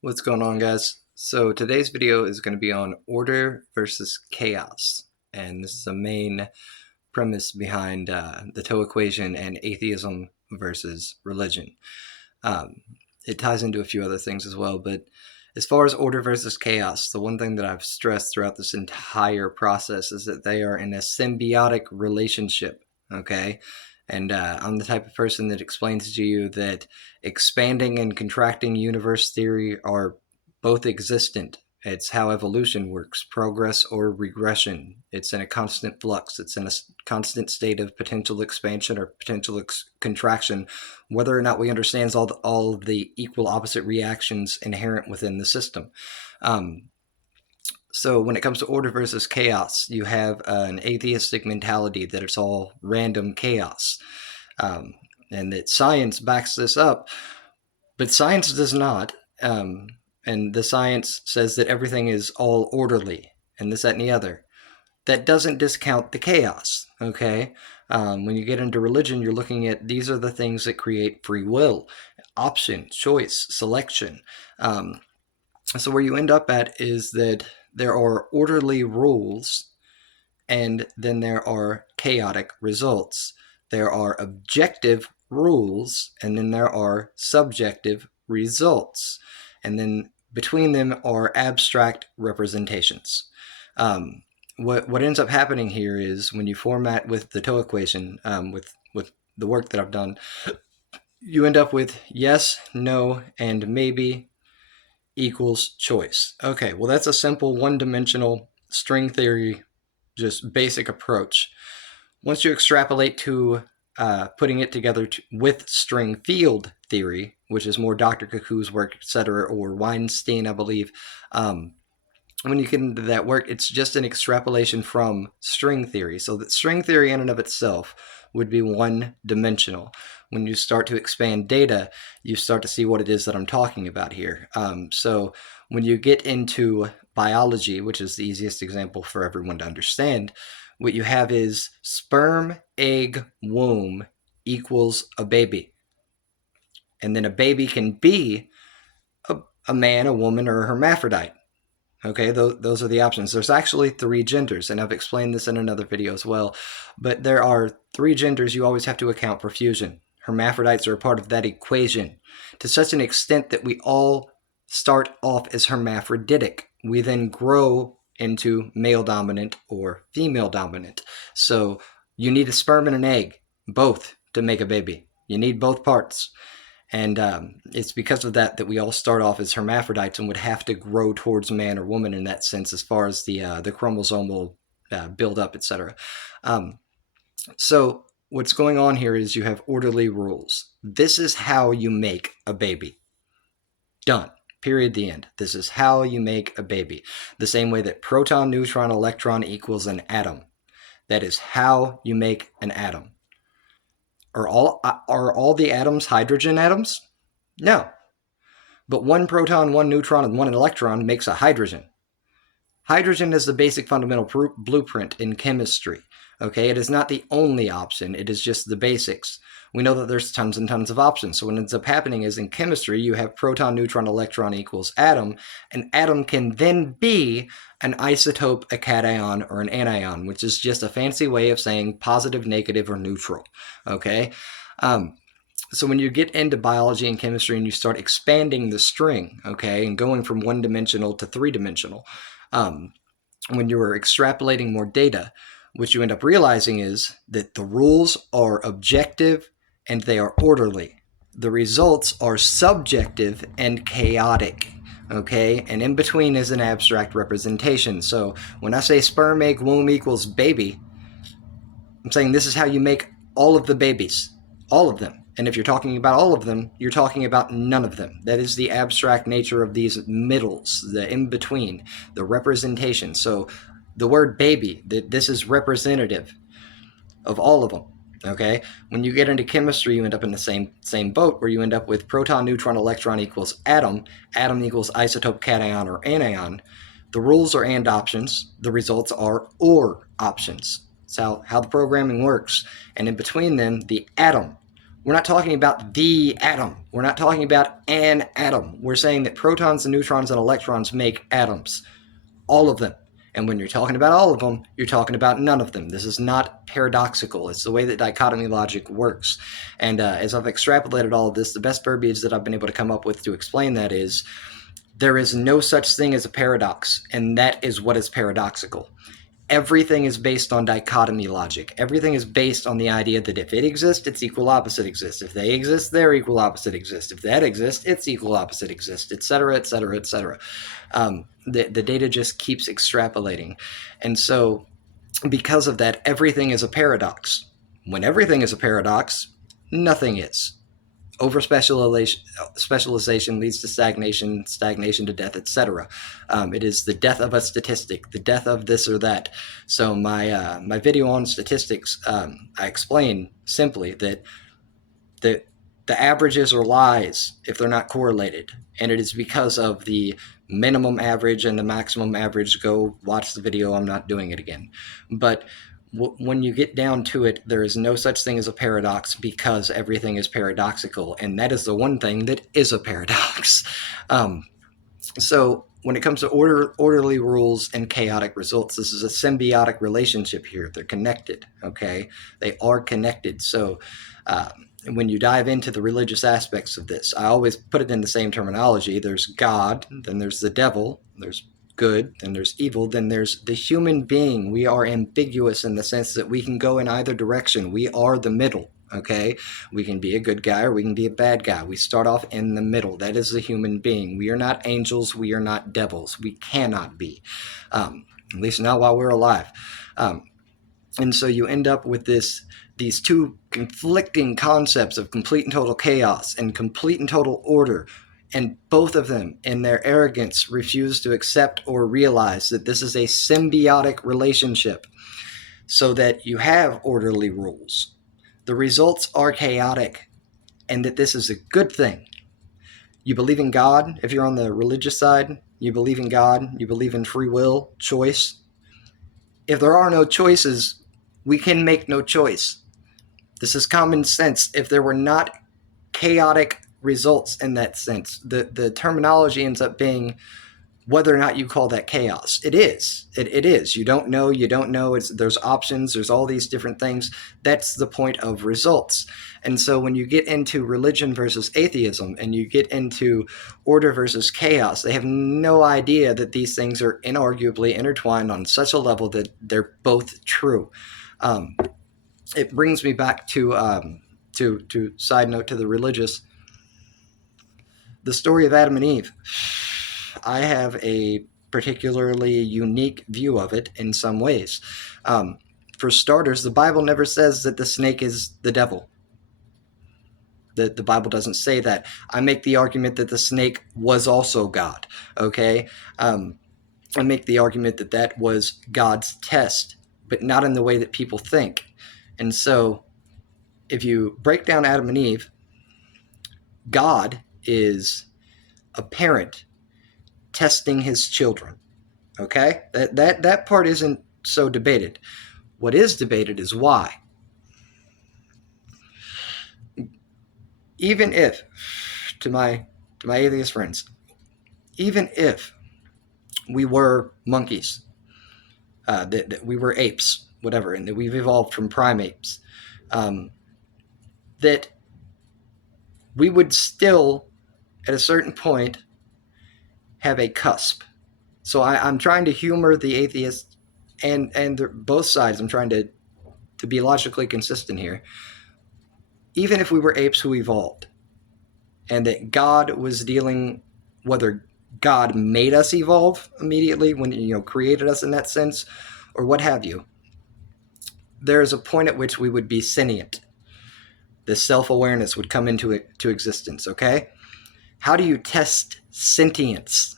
What's going on, guys? So today's video is going to be on order versus chaos, and this is the main premise behind the Toe equation and atheism versus religion. Um, it ties into a few other things as well, but as far as order versus chaos, the one thing that I've stressed throughout this entire process is that they are in a symbiotic relationship, okay? And I'm the type of person that explains to you that expanding and contracting universe theory are both existent. It's how evolution works, progress or regression. It's in a constant flux. It's in a constant state of potential expansion or potential contraction, whether or not we understand all of the equal opposite reactions inherent within the system. So when it comes to order versus chaos, you have an atheistic mentality that it's all random chaos, and that science backs this up, but science does not. And the science says that everything is all orderly and this, that, and the other. That doesn't discount the chaos, okay? When you get into religion, you're looking at these are the things that create free will, option, choice, selection. So where you end up at is that there are orderly rules and then there are chaotic results. There are objective rules and then there are subjective results. And then between them are abstract representations. What ends up happening here is when you format with the Toe equation, with the work that I've done, you end up with yes, no, and maybe equals choice. Okay, well that's a simple one-dimensional string theory, just basic approach. Once you extrapolate to putting it together with string field theory, which is more Dr. Cuckoo's work, etc., or Weinstein, I believe, when you get into that work, it's just an extrapolation from string theory. So that string theory in and of itself would be one-dimensional. When you start to expand data, you start to see what it is that I'm talking about here. So when you get into biology, which is the easiest example for everyone to understand, what you have is sperm, egg, womb equals a baby. And then a baby can be a man, a woman, or a hermaphrodite. Okay, those are the options. There's actually three genders, and I've explained this in another video as well. But there are three genders you always have to account for fusion. Hermaphrodites are a part of that equation to such an extent that we all start off as hermaphroditic. We then grow into male dominant or female dominant. So you need a sperm and an egg, both, to make a baby. You need both parts. And it's because of that that we all start off as hermaphrodites and would have to grow towards man or woman in that sense, as far as the chromosomal build up, etc. So what's going on here is you have orderly rules. This is how you make a baby. Done. Period. The end. This is how you make a baby. The same way that proton, neutron, electron equals an atom. That is how you make an atom. Are all the atoms hydrogen atoms? No. But one proton, one neutron, and one electron makes a hydrogen. Hydrogen is the basic fundamental blueprint in chemistry. Okay, it is not the only option, it is just the basics. We know that there's tons and tons of options. So what ends up happening is in chemistry, you have proton, neutron, electron equals atom. An atom can then be an isotope, a cation, or an anion, which is just a fancy way of saying positive, negative, or neutral. Okay? So when you get into biology and chemistry and you start expanding the string, okay, and going from one-dimensional to three-dimensional, when you're extrapolating more data, what you end up realizing is that the rules are objective and they are orderly. The results are subjective and chaotic, okay? And in between is an abstract representation. So when I say sperm, egg, womb equals baby, I'm saying this is how you make all of the babies, all of them. And if you're talking about all of them, you're talking about none of them. That is the abstract nature of these middles, the in-between, the representation. So the word baby, this is representative of all of them. Okay? When you get into chemistry, you end up in the same boat, where you end up with proton, neutron, electron equals atom, atom equals isotope, cation, or anion. The rules are and options. The results are or options. It's how the programming works. And in between them, the atom, We're not talking about the atom. We're not talking about an atom. We're saying that protons and neutrons and electrons make atoms. All of them. And when you're talking about all of them, you're talking about none of them. This is not paradoxical. It's the way that dichotomy logic works. And as I've extrapolated all of this, the best verbiage that I've been able to come up with to explain that is there is no such thing as a paradox, and that is what is paradoxical. Everything is based on dichotomy logic. Everything is based on the idea that if it exists, its equal opposite exists. If they exist, their equal opposite exists. If that exists, its equal opposite exists, etc., etc., etc. The data just keeps extrapolating. And so because of that, everything is a paradox. When everything is a paradox, nothing is. Over specialization leads to stagnation, stagnation to death, etc. It is the death of a statistic, the death of this or that. So my video on statistics, I explain simply that the averages are lies if they're not correlated, and it is because of the minimum average and the maximum average. Go watch the video. I'm not doing it again, but when you get down to it, there is no such thing as a paradox because everything is paradoxical, and that is the one thing that is a paradox. So when it comes to orderly rules and chaotic results, this is a symbiotic relationship here. They're connected, okay? They are connected. So when you dive into the religious aspects of this, I always put it in the same terminology. There's God, then there's the devil, there's good, then there's evil, then there's the human being. We are ambiguous in the sense that we can go in either direction. We are the middle, okay? We can be a good guy or we can be a bad guy. We start off in the middle. That is the human being. We are not angels. We are not devils. We cannot be, at least not while we're alive. And so you end up with these two conflicting concepts of complete and total chaos and complete and total order. And both of them, in their arrogance, refuse to accept or realize that this is a symbiotic relationship so that you have orderly rules. The results are chaotic, and that this is a good thing. You believe in God, if you're on the religious side, you believe in God, you believe in free will, choice. If there are no choices, we can make no choice. This is common sense. If there were not chaotic results in that sense, the terminology ends up being whether or not you call that chaos. It is. It is. You don't know. There's options. There's all these different things. That's the point of results. And so when you get into religion versus atheism and you get into order versus chaos, they have no idea that these things are inarguably intertwined on such a level that they're both true. It brings me back to side note to the religious, the story of Adam and Eve. I have a particularly unique view of it in some ways. For starters, the Bible never says that the snake is the devil. The Bible doesn't say that. I make the argument that the snake was also God, okay? I make the argument that that was God's test, but not in the way that people think. And so if you break down Adam and Eve, God is a parent testing his children. Okay? That part isn't so debated. What is debated is why. Even if, to my atheist friends, even if we were monkeys, that we were apes, whatever, and that we've evolved from primates, that we would still, at a certain point, have a cusp. So I'm trying to humor the atheist and both sides. I'm trying to be logically consistent here. Even if we were apes who evolved, and that God was dealing, whether God made us evolve immediately when created us in that sense, or what have you, there is a point at which we would be sentient. This self-awareness would come into existence. Okay, how do you test sentience?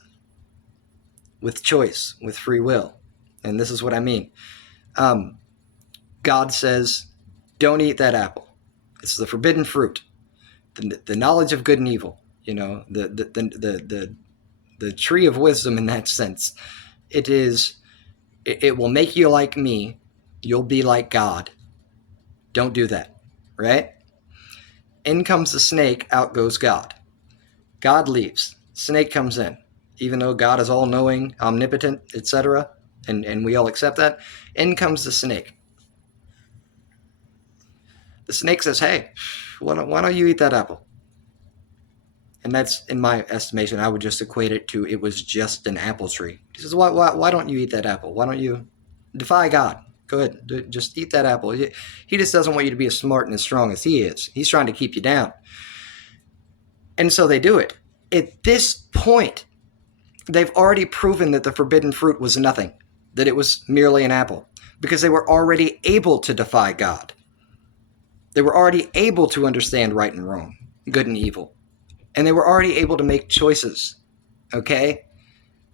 With choice, with free will. And this is what I mean. God says, don't eat that apple. It's the forbidden fruit. The knowledge of good and evil. The tree of wisdom in that sense. It will make you like me. You'll be like God. Don't do that. Right? In comes the snake, out goes God. God leaves. Snake comes in. Even though God is all-knowing, omnipotent, etc., and we all accept that, in comes the snake. The snake says, hey, why don't you eat that apple? And that's, in my estimation, I would just equate it to it was just an apple tree. He says, why don't you eat that apple? Why don't you defy God? Go ahead, just eat that apple. He just doesn't want you to be as smart and as strong as he is. He's trying to keep you down. And so they do it. At this point, they've already proven that the forbidden fruit was nothing, that it was merely an apple, because they were already able to defy God. They were already able to understand right and wrong, good and evil. And they were already able to make choices. Okay?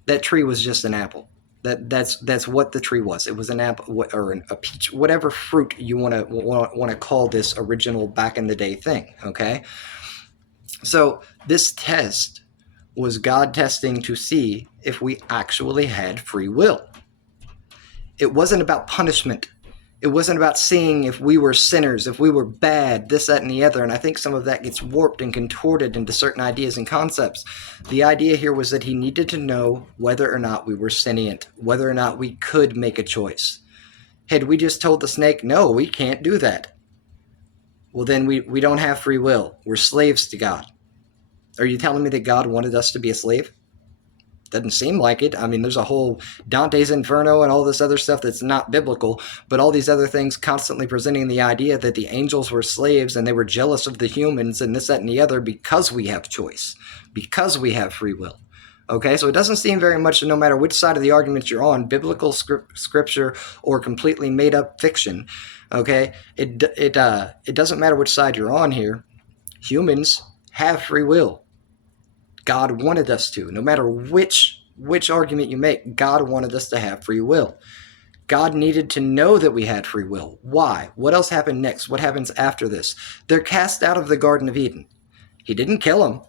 That tree was just an apple. That's what the tree was. It was an apple or a peach, whatever fruit you want to call this original back in the day thing. Okay? So this test was God testing to see if we actually had free will. It wasn't about punishment. It wasn't about seeing if we were sinners, if we were bad, this, that, and the other. And I think some of that gets warped and contorted into certain ideas and concepts. The idea here was that he needed to know whether or not we were sentient, whether or not we could make a choice. Had we just told the snake, no, we can't do that, well, then we don't have free will. We're slaves to God. Are you telling me that God wanted us to be a slave? Doesn't seem like it. I mean, there's a whole Dante's Inferno and all this other stuff that's not biblical, but all these other things constantly presenting the idea that the angels were slaves and they were jealous of the humans and this, that, and the other because we have choice, because we have free will. Okay, so it doesn't seem very much, no matter which side of the argument you're on, biblical scripture or completely made up fiction. Okay, it doesn't matter which side you're on here. Humans have free will. God wanted us to. No matter which argument you make, God wanted us to have free will. God needed to know that we had free will. Why? What else happened next? What happens after this? They're cast out of the Garden of Eden. He didn't kill them.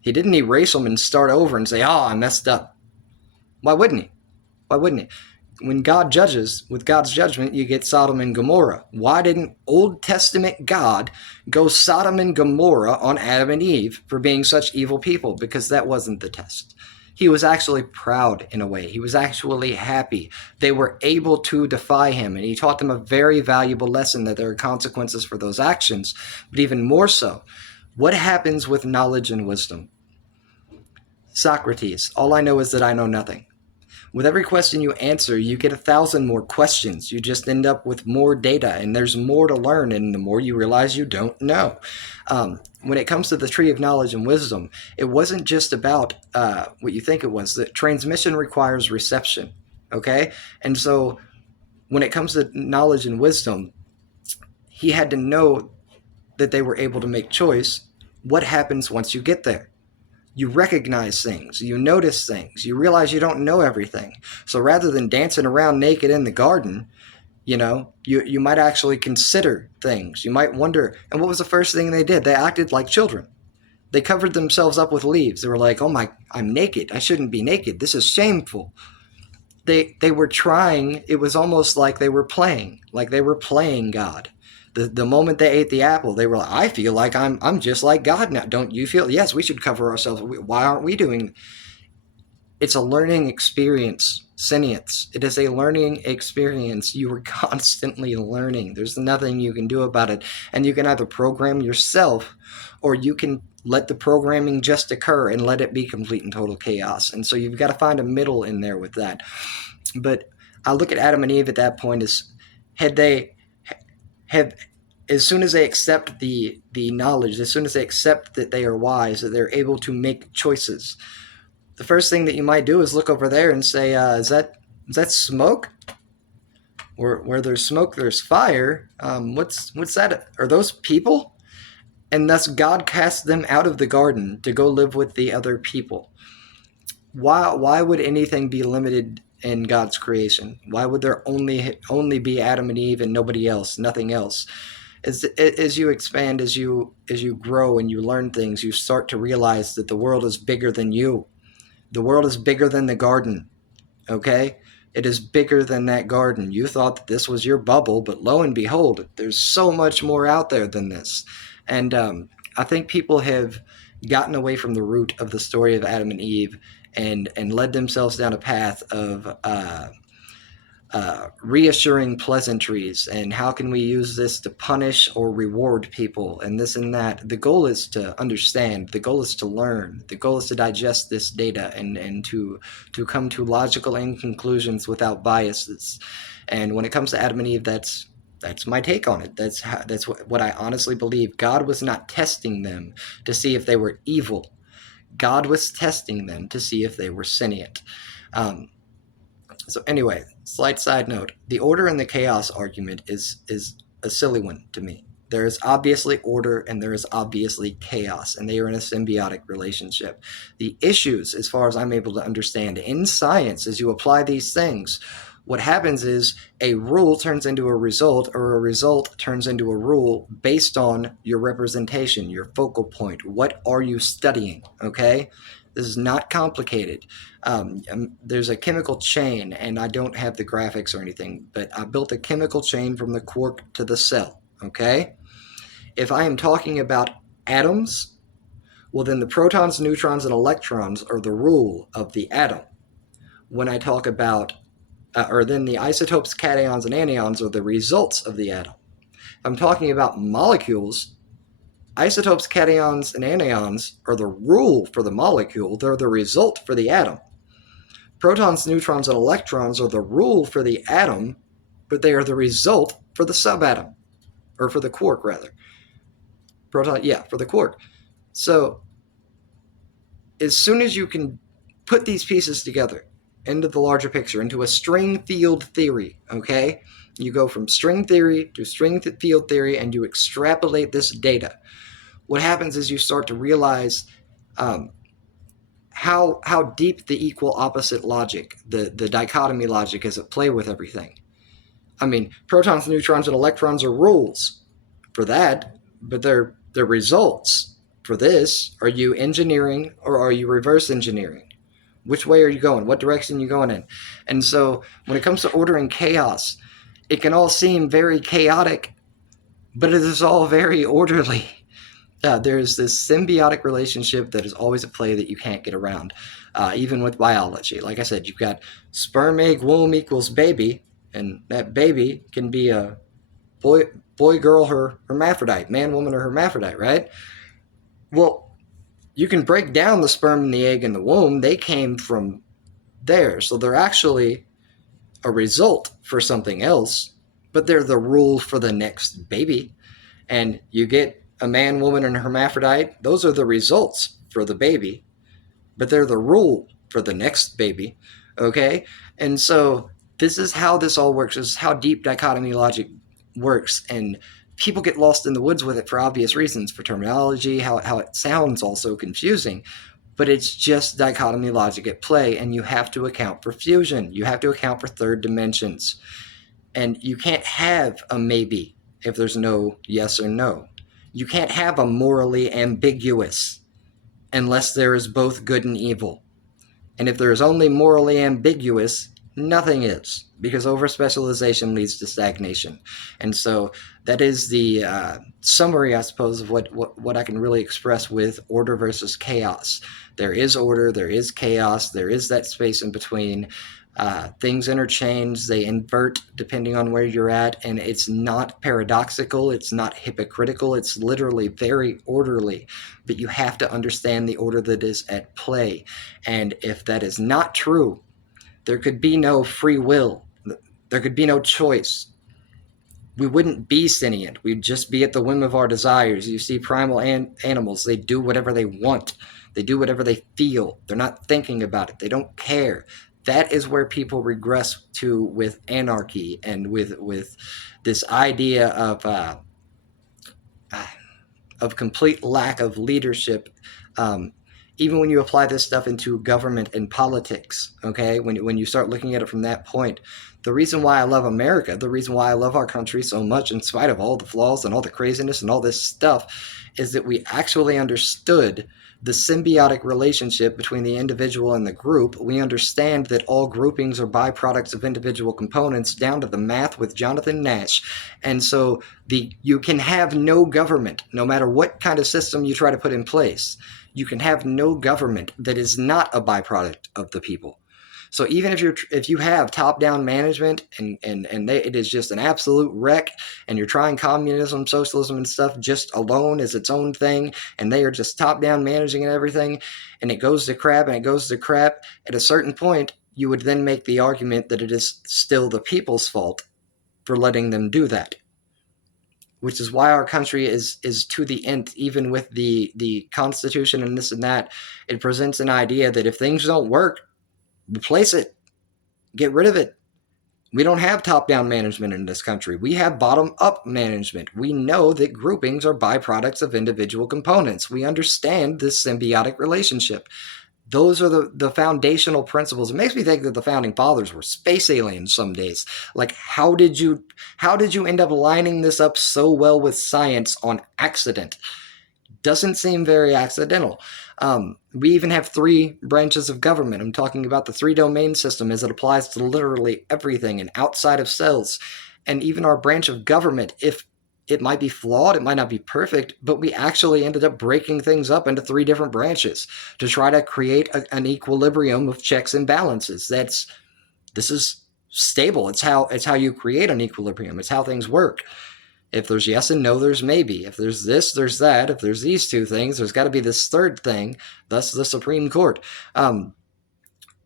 He didn't erase them and start over and say, I messed up. Why wouldn't he? Why wouldn't he? When God judges, with God's judgment, you get Sodom and Gomorrah. Why didn't Old Testament God go Sodom and Gomorrah on Adam and Eve for being such evil people? Because that wasn't the test. He was actually proud in a way. He was actually happy. They were able to defy him, and he taught them a very valuable lesson that there are consequences for those actions. But even more so, what happens with knowledge and wisdom? Socrates, all I know is that I know nothing. With every question you answer, you get 1,000 more questions. You just end up with more data, and there's more to learn, and the more you realize you don't know. When it comes to the tree of knowledge and wisdom, it wasn't just about what you think it was. The transmission requires reception, okay? And so when it comes to knowledge and wisdom, he had to know that they were able to make choice. What happens once you get there? You recognize things, you notice things, you realize you don't know everything. So rather than dancing around naked in the garden, you might actually consider things. You might wonder. And what was the first thing they did? They acted like children. They covered themselves up with leaves. They were like, oh my, I'm naked. I shouldn't be naked. This is shameful. They were trying. It was almost like they were playing God. The moment they ate the apple, they were like, I feel like I'm just like God now. Don't you feel? Yes, we should cover ourselves. Why aren't we doing? It's a learning experience. Sentience. It is a learning experience. You are constantly learning. There's nothing you can do about it. And you can either program yourself or you can let the programming just occur and let it be complete and total chaos. And so you've got to find a middle in there with that. But I look at Adam and Eve at that point as as soon as they accept the knowledge, as soon as they accept that they are wise, that they're able to make choices, the first thing that you might do is look over there and say, is that smoke? Where there's smoke, there's fire. What's that? Are those people? And thus God cast them out of the garden to go live with the other people. Why would anything be limited in God's creation? Why would there only be Adam and Eve and nobody else, nothing else? As you expand, as you grow and you learn things, you start to realize that the world is bigger than you. The world is bigger than the garden, okay? It is bigger than that garden. You thought that this was your bubble, but lo and behold, there's so much more out there than this. And I think people have gotten away from the root of the story of Adam and Eve and led themselves down a path of reassuring pleasantries and how can we use this to punish or reward people and this and that. The goal is to understand. The goal is to learn. The goal is to digest this data and to come to logical end conclusions without biases. And when it comes to Adam and Eve, that's my take on it. That's what I honestly believe. God was not testing them to see if they were evil. God was testing them to see if they were sentient. So anyway, slight side note: the order and the chaos argument is a silly one to me. There is obviously order and there is obviously chaos, and they are in a symbiotic relationship. The issues, as far as I'm able to understand, in science, as you apply these things, what happens is a rule turns into a result, or a result turns into a rule based on your representation, your focal point. What are you studying? Okay? This is not complicated. There's a chemical chain, and I don't have the graphics or anything, but I built a chemical chain from the quark to the cell. Okay? If I am talking about atoms, well, then the protons, neutrons, and electrons are the rule of the atom. When I talk about, or then the isotopes, cations, and anions are the results of the atom. If I'm talking about molecules, isotopes, cations, and anions are the rule for the molecule. They're the result for the atom. Protons, neutrons, and electrons are the rule for the atom, but they are the result for the subatom, or for the quark, rather. For the quark. So, as soon as you can put these pieces together into the larger picture, into a string field theory, okay? You go from string theory to string field theory and you extrapolate this data. What happens is you start to realize how deep the equal opposite logic, the dichotomy logic, is at play with everything. I mean, protons, neutrons, and electrons are rules for that, but they're results for this. Are you engineering or are you reverse engineering? Which way are you going? What direction are you going in? And so when it comes to order and chaos, it can all seem very chaotic, but it is all very orderly. There's this symbiotic relationship that is always at play that you can't get around, even with biology. Like I said, you've got sperm, egg, womb equals baby, and that baby can be a boy, girl, hermaphrodite, man, woman, or hermaphrodite, right? Well, you can break down the sperm and the egg in the womb. They came from there, so they're actually a result for something else, but they're the rule for the next baby. And you get a man, woman, and hermaphrodite. Those are the results for the baby, but they're the rule for the next baby. Okay? And so this is how this all works. This is how deep dichotomy logic works. And people get lost in the woods with it for obvious reasons, for terminology, how it sounds also confusing. But it's just dichotomy logic at play, and you have to account for fusion. You have to account for third dimensions. And you can't have a maybe if there's no yes or no. You can't have a morally ambiguous unless there is both good and evil. And if there is only morally ambiguous, nothing is, because overspecialization leads to stagnation. And so that is the summary, I suppose, of what I can really express with order versus chaos. There is order, there is chaos, there is that space in between. Things interchange, they invert depending on where you're at, and it's not paradoxical, it's not hypocritical, it's literally very orderly. But you have to understand the order that is at play. And if that is not true, there could be no free will, there could be no choice. We wouldn't be sentient, we'd just be at the whim of our desires. You see primal animals, they do whatever they want, they do whatever they feel, they're not thinking about it, they don't care. That is where people regress to with anarchy and with this idea of complete lack of leadership, even when you apply this stuff into government and politics, okay, when you start looking at it from that point, the reason why I love America, the reason why I love our country so much, in spite of all the flaws and all the craziness and all this stuff, is that we actually understood the symbiotic relationship between the individual and the group. We understand that all groupings are byproducts of individual components down to the math with Jonathan Nash. And so you can have no government, no matter what kind of system you try to put in place. You can have no government that is not a byproduct of the people. So even if you have top down management it is just an absolute wreck, and you're trying communism, socialism, and stuff just alone as its own thing, and they are just top down managing and everything, and it goes to crap and it goes to crap, at a certain point you would then make the argument that it is still the people's fault for letting them do that, which is why our country is to the nth. Even with the Constitution and this and that, it presents an idea that if things don't work, replace it, get rid of it. We don't have top down management in this country. We have bottom up management. We know that groupings are byproducts of individual components. We understand this symbiotic relationship. Those are the foundational principles. It makes me think that the founding fathers were space aliens some days. Like, how did you end up lining this up so well with science on accident? Doesn't seem very accidental. We even have three branches of government. I'm talking about the three domain system as it applies to literally everything and outside of cells. And even our branch of government, if it might be flawed, it might not be perfect, but we actually ended up breaking things up into three different branches to try to create an equilibrium of checks and balances. This is stable. It's how you create an equilibrium. It's how things work. If there's yes and no, there's maybe. If there's this, there's that. If there's these two things, there's got to be this third thing. Thus, the Supreme Court.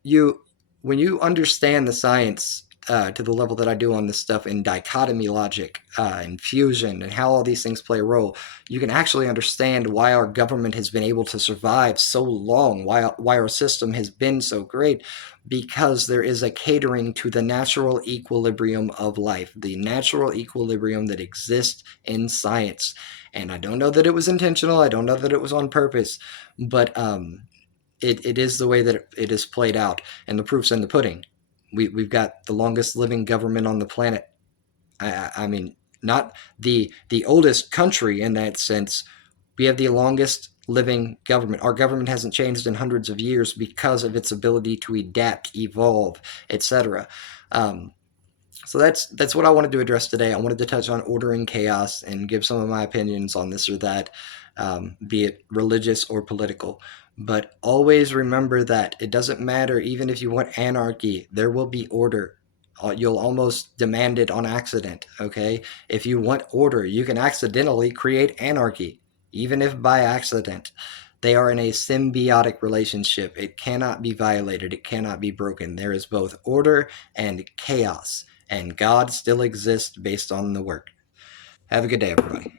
You When you understand the science to the level that I do on this stuff in dichotomy logic and fusion and how all these things play a role, you can actually understand why our government has been able to survive so long, why our system has been so great, because there is a catering to the natural equilibrium of life, the natural equilibrium that exists in science. And I don't know that it was intentional. I don't know that it was on purpose, but it is the way that it is played out, and the proof's in the pudding. We've got the longest living government on the planet. I mean, not the oldest country in that sense. We have the longest living government. Our government hasn't changed in hundreds of years because of its ability to adapt, evolve, etc. So that's what I wanted to address today. I wanted to touch on order and chaos and give some of my opinions on this or that, be it religious or political. But always remember that it doesn't matter, even if you want anarchy, there will be order. You'll almost demand it on accident, okay? If you want order, you can accidentally create anarchy, even if by accident. They are in a symbiotic relationship. It cannot be violated, it cannot be broken. There is both order and chaos, and God still exists based on the work. Have a good day, everybody.